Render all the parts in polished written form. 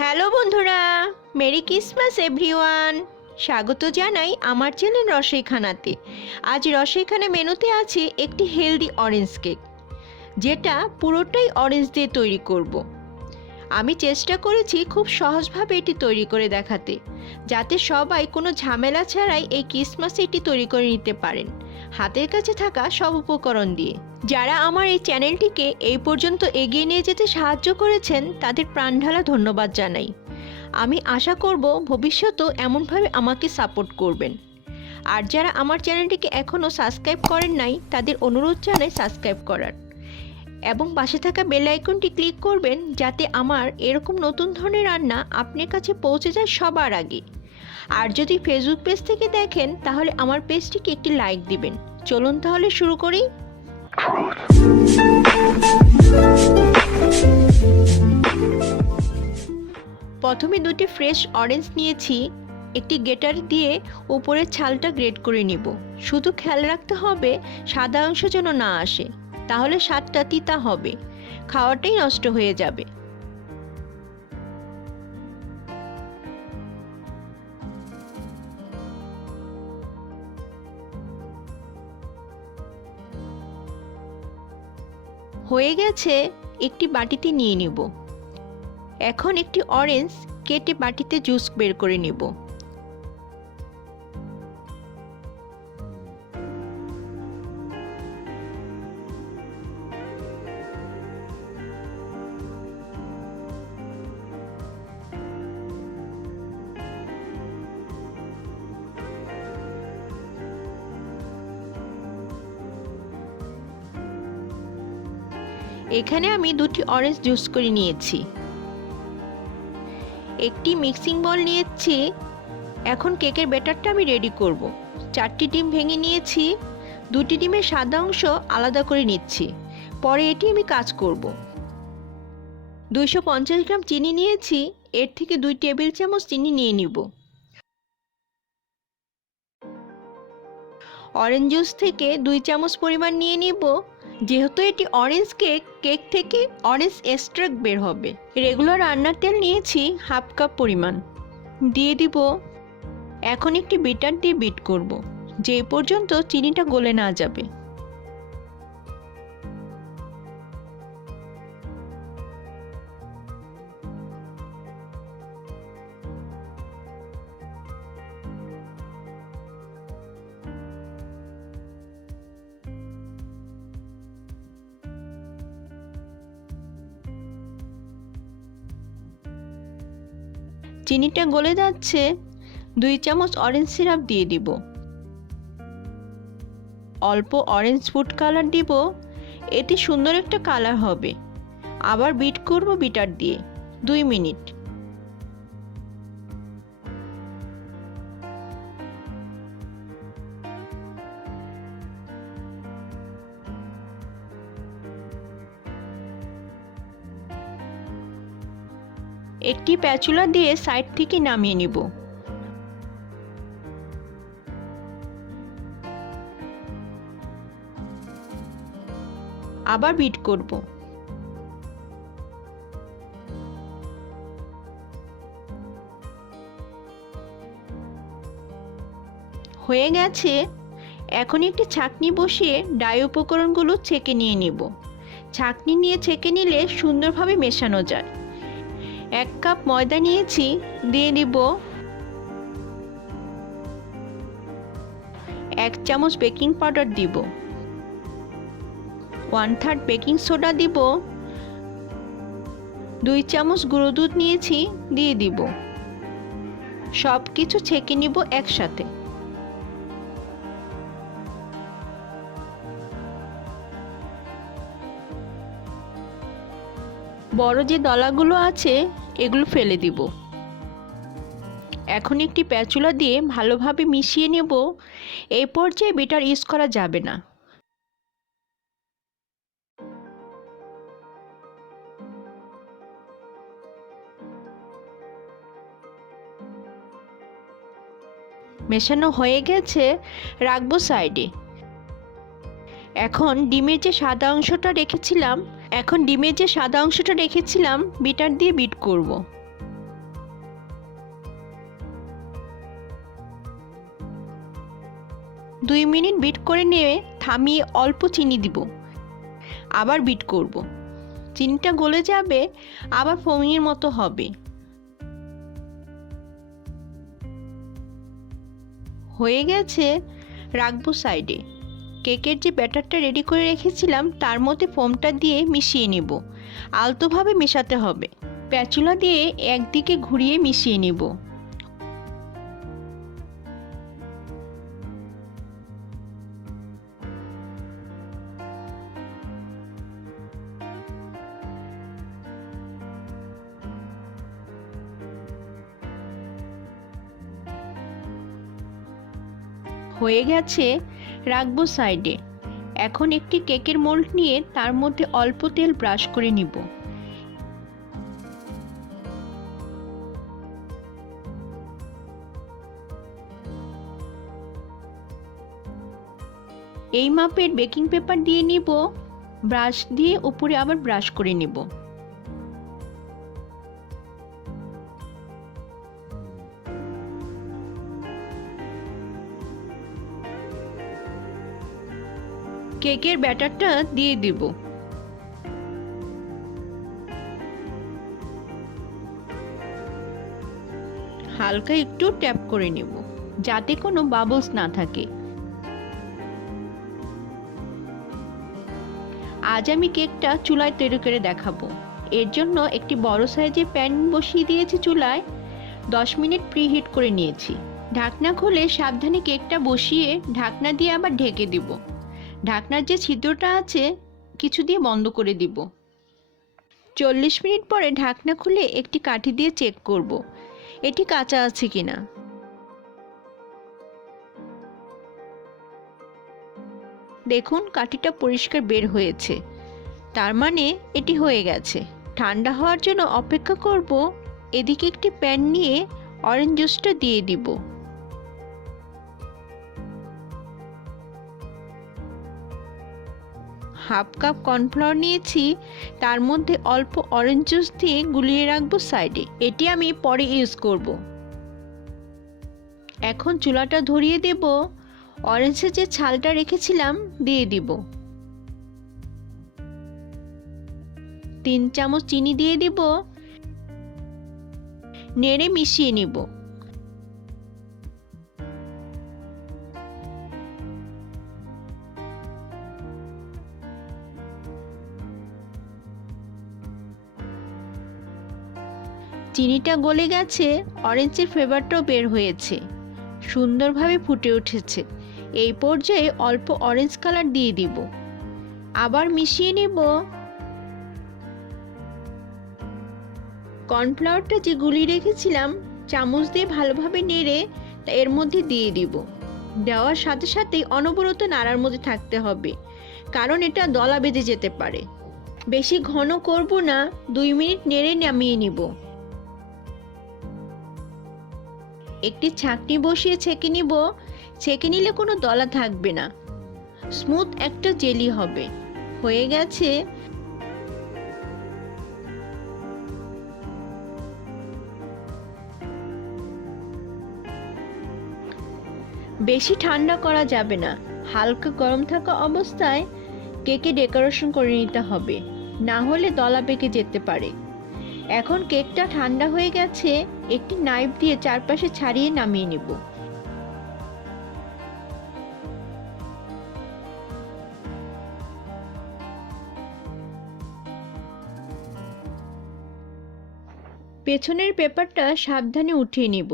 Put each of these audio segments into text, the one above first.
Hello বন্ধুরা, merry Christmas everyone. স্বাগত জানাই আমার চ্যানেল রসইখানাতে। আজ রসইখানা মেনুতে আছে একটি হেলদি অরেঞ্জ কেক, যেটা পুরোটাই অরেঞ্জ দিয়ে তৈরি করব। আমি চেষ্টা করেছি খুব সহজভাবে এটি তৈরি করে দেখাতে, যাতে সবাই কোনো ঝামেলা ছাড়াই এই ক্রিসমাসে এটি তৈরি করে নিতে পারেন, হাতের কাছে থাকা সব উপকরণ দিয়ে। যারা আমার এই চ্যানেলটিকে এই পর্যন্ত এগিয়ে নিয়ে যেতে সাহায্য করেছেন, তাদের প্রাণঢালা ধন্যবাদ জানাই। আমি আশা করব ভবিষ্যতেও এমনভাবে আমাকে সাপোর্ট করবেন। আর যারা আমার চ্যানেলটিকে এখনও সাবস্ক্রাইব করেন নাই, তাদের অনুরোধ জানাই সাবস্ক্রাইব করার এবং পাশে থাকা বেল আইকনটি ক্লিক করবেন, যাতে আমার এরকম নতুন ধরনের রান্না আপনার কাছে পৌঁছে যায় সবার আগে। আর যদি ফেসবুক পেজ থেকে দেখেন, তাহলে আমার পেজটিকে একটি লাইক দিবেন। চলুন তাহলে শুরু করি। প্রথমে দুটি ফ্রেশ অরেঞ্জ নিয়েছি। একটি গ্রেটার দিয়ে উপরের ছালটা গ্রেট করে নিব। শুধু খেয়াল রাখতে হবে সাদা অংশ যেন না আসে, তাহলে স্বাদটা তিতা হবে, খাওয়াটাই নষ্ট হয়ে যাবে। হয়ে গেছে, একটি বাটিতে নিয়ে নিব। এখন একটি অরেঞ্জ কেটে বাটিতে জুস বের করে নিব। এখানে আমি দুটি অরেঞ্জ জুস করে নিয়েছি। একটি মিক্সিং বল নিয়েছি। এখন কেকের ব্যাটারটা আমি রেডি করব। 4টি ডিম ভেঙে নিয়েছি। 2টি ডিমের সাদা অংশ আলাদা করে নিচ্ছি, পরে এটি আমি কাজ করব। 250 গ্রাম চিনি নিয়েছি। এর থেকে 2 টেবিল চামচ চিনি নিয়ে নিব। অরেঞ্জ জুস থেকে 2 চামচ পরিমাণ নিয়ে নিব। যেহেতু এটি অরেঞ্জ কেক, কেক থেকে অরেঞ্জ এক্সট্রাক্ট বের হবে। রেগুলার রান্নার তেল নিয়েছি হাফ কাপ পরিমাণ, দিয়ে দিব। এখন একটি বিটার দিয়ে বিট করব, যে পর্যন্ত চিনিটা গলে না যাবে। চিনিটা গলে যাচ্ছে। 2 চামচ অরেঞ্জ সিরাপ দিয়ে দিব। অল্প অরেঞ্জ ফুড কালার দিব, এতে সুন্দর একটা কালার হবে। আবার বিট করব বিটার দিয়ে 2 মিনিট। একটি প্যাচুলা দিয়ে সাইড থেকে নামিয়ে নিব। আবার বিট করব। হয়ে গেছে। এখন একটি ছাঁকনি বসিয়ে ড্রাই উপকরণগুলো ছেঁকে নিয়ে নিব। ছাঁকনি নিয়ে ছেঁকে নিলে সুন্দরভাবে মেশানো যায়। 1 কাপ ময়দা নিয়েছি, দিয়ে দিব। 1 চামচ বেকিং পাউডার দিব। 1/3 বেকিং সোডা দিব। 2 চামচ গুঁড়ো দুধ নিয়েছি, দিয়ে দিব। সব কিছু ছেঁকে নিব একসাথে। বড় যে দলাগুলো আছে, এগুলো ফেলে দিব। এখন একটি প্যাচুলা দিয়ে ভালোভাবে মিশিয়ে নেব। এই পর্যায়ে বিটার ইউজ করা যাবে না। মেশানো হয়ে গেছে, রাখবো সাইডে। এখন ডিমের যে সাদা অংশটা রেখেছিলাম বিটার দিয়ে বিট করব। 2 মিনিট বিট করে নিয়ে থামিয়ে অল্প চিনি দিব। আবার বিট করব। চিনিটা গলে যাবে, আবার ফোমিংয়ের মতো হবে। হয়ে গেছে, রাখবো সাইডে। কেকের যে ব্যাটারটা রেডি করে রেখেছিলাম তার মধ্যে ফোমটা দিয়ে মিশিয়ে নেব। আলতোভাবে মেশাতে হবে। স্প্যাচুলা দিয়ে একদিকে ঘুরিয়ে মিশিয়ে নেব। হয়ে গেছে, রাখবো সাইডে। এখন একটি কেকের মোল্ড নিয়ে তার মধ্যে অল্প তেল ব্রাশ করে নিব। এই মাপের বেকিং পেপার দিয়ে নিব, ব্রাশ দিয়ে উপরে আবার ব্রাশ করে নিব। কেকের ব্যাটারটা দিয়ে দিব। হালকা একটু ট্যাপ করে নেব যাতে কোনো বাবলস না থাকে। আজ আমি কেকটা চুলায় তৈরি করে দেখাবো। এর জন্য একটি বড় সাইজের প্যান বসিয়ে দিয়েছি চুলায়। 10 মিনিট প্রিহিট করে নিয়েছি। ঢাকনা খুলে সাবধানে কেকটা বসিয়ে ঢাকনা দিয়ে আবার ঢেকে দিব। ঢাকনার যে ছিদ্রটা আছে কিছু দিয়ে বন্ধ করে দিব। 40 মিনিট পরে ঢাকনা খুলে একটি কাঠি দিয়ে চেক করব এটি কাঁচা আছে কিনা। দেখুন কাঠিটা পরিষ্কার বের হয়েছে, তার মানে এটি হয়ে গেছে। ঠান্ডা হওয়ার জন্য অপেক্ষা করব। এদিকে একটি প্যান নিয়ে অরেঞ্জ জুসটা দিয়ে দিব। হাফ কাপ কর্নফ্লাওয়ার নিয়েছি, তার মধ্যে অল্প অরেঞ্জ জুস দিয়ে গুলিয়ে রাখবো সাইডে। এটি আমি পরে ইউজ করব। এখন চুলাটা ধরিয়ে দেব। অরেঞ্জের যে ছালটা রেখেছিলাম দিয়ে দিব। 3 চামচ চিনি দিয়ে দিব। নেড়ে মিশিয়ে নিব। চিনিটা গলে গেছে, অরেঞ্জের ফ্লেভারটাও বের হয়েছে, সুন্দরভাবে ফুটে উঠেছে। এই পর্যায়ে অল্প অরেঞ্জ কালার দিয়ে দিব। আবার মিশিয়ে নেব। কর্নফ্লাওয়ারটা যে গুলিয়ে রেখেছিলাম চামচ দিয়ে ভালোভাবে নেড়ে এর মধ্যে দিয়ে দিব। দেওয়ার সাথে সাথেই অনবরত নাড়ার মধ্যে থাকতে হবে, কারণ এটা দলা বেঁধে যেতে পারে। বেশি ঘন করব না, 2 মিনিট নেড়ে নামিয়ে নিব। একটি ছাঁকনি বসিয়ে ছেঁকে নিব। ছেঁকে নিলে কোনো দলা থাকবে না, স্মুথ একটা জেলি হবে। হয়ে গেছে। বেশি ঠান্ডা করা যাবে না, হালকা গরম থাকা অবস্থায় কেকে ডেকোরেশন করে নিতে হবে, না হলে দলা পেকে যেতে পারে। এখন কেকটা ঠান্ডা হয়ে গেছে, একটি নাইফ দিয়ে চারপাশে ছাড়িয়ে নামিয়ে নেব। পেছনের পেপারটা সাবধানে উঠিয়ে নিব।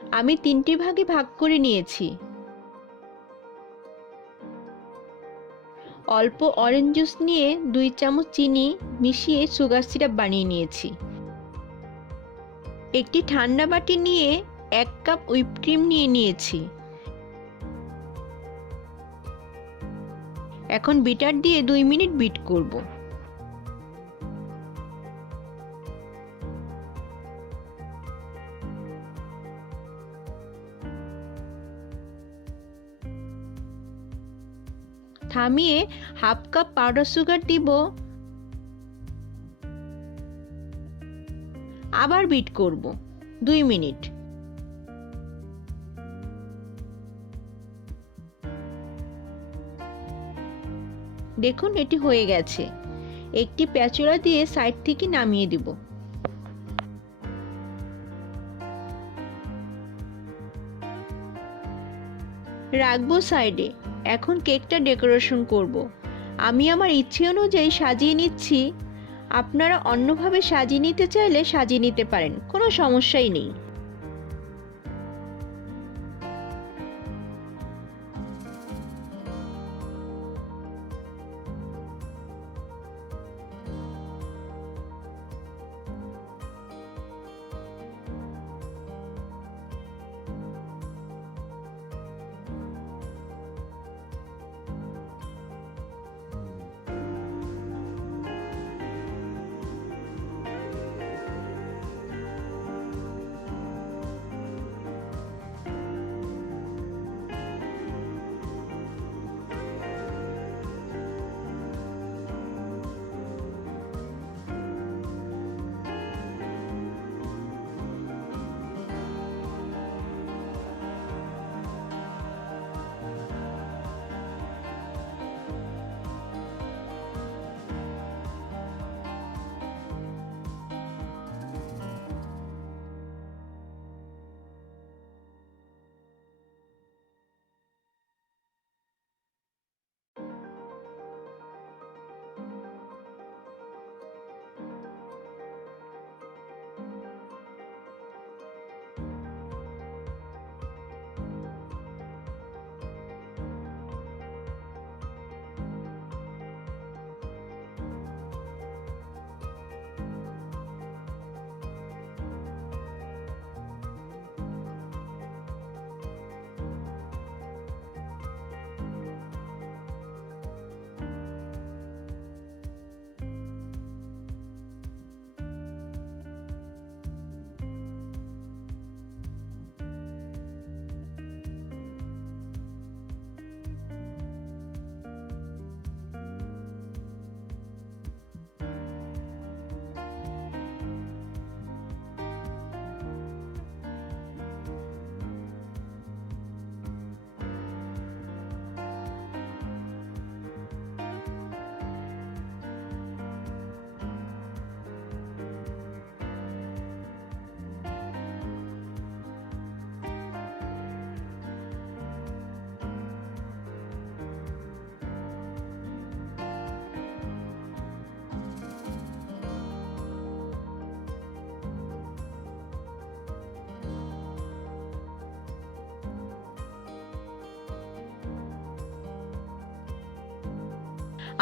আমি 3টি ভাগে ভাগ করে নিয়েছি। অল্প অরেঞ্জ জুস নিয়ে 2 চামচ চিনি মিশিয়ে সুগার সিরাপ বানিয়ে নিয়েছি। একটি ঠান্ডা বাটি নিয়ে 1 কাপ হুইপ ক্রিম নিয়ে নিয়েছি। এখন বিটার দিয়ে 2 মিনিট বিট করব। থামিয়ে হাফ কাপ পাউডার সুগার দিব। আবার বিট করব 2 মিনিট। দেখুন এটি হয়ে গেছে। একটি প্যাচুলা দিয়ে সাইড থেকে নামিয়ে দিব। রাখবো সাইডে। এখন কেকটা ডেকোরেশন করব। আমি আমার ইচ্ছে অনুযায়ী সাজিয়ে নিচ্ছি। আপনারা অন্যভাবে সাজিয়ে নিতে চাইলে সাজিয়ে নিতে পারেন, কোনো সমস্যাই নেই।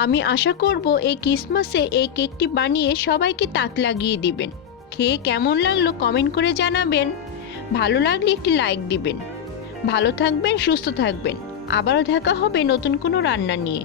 আমি আশা করব এই ক্রিসমাসে এই কেকটি বানিয়ে সবাইকে তাক লাগিয়ে দিবেন। খেয়ে কেমন লাগলো কমেন্ট করে জানাবেন। ভালো লাগলে একটি লাইক দিবেন। ভালো থাকবেন, সুস্থ থাকবেন। আবারও দেখা হবে নতুন কোনো রান্না নিয়ে।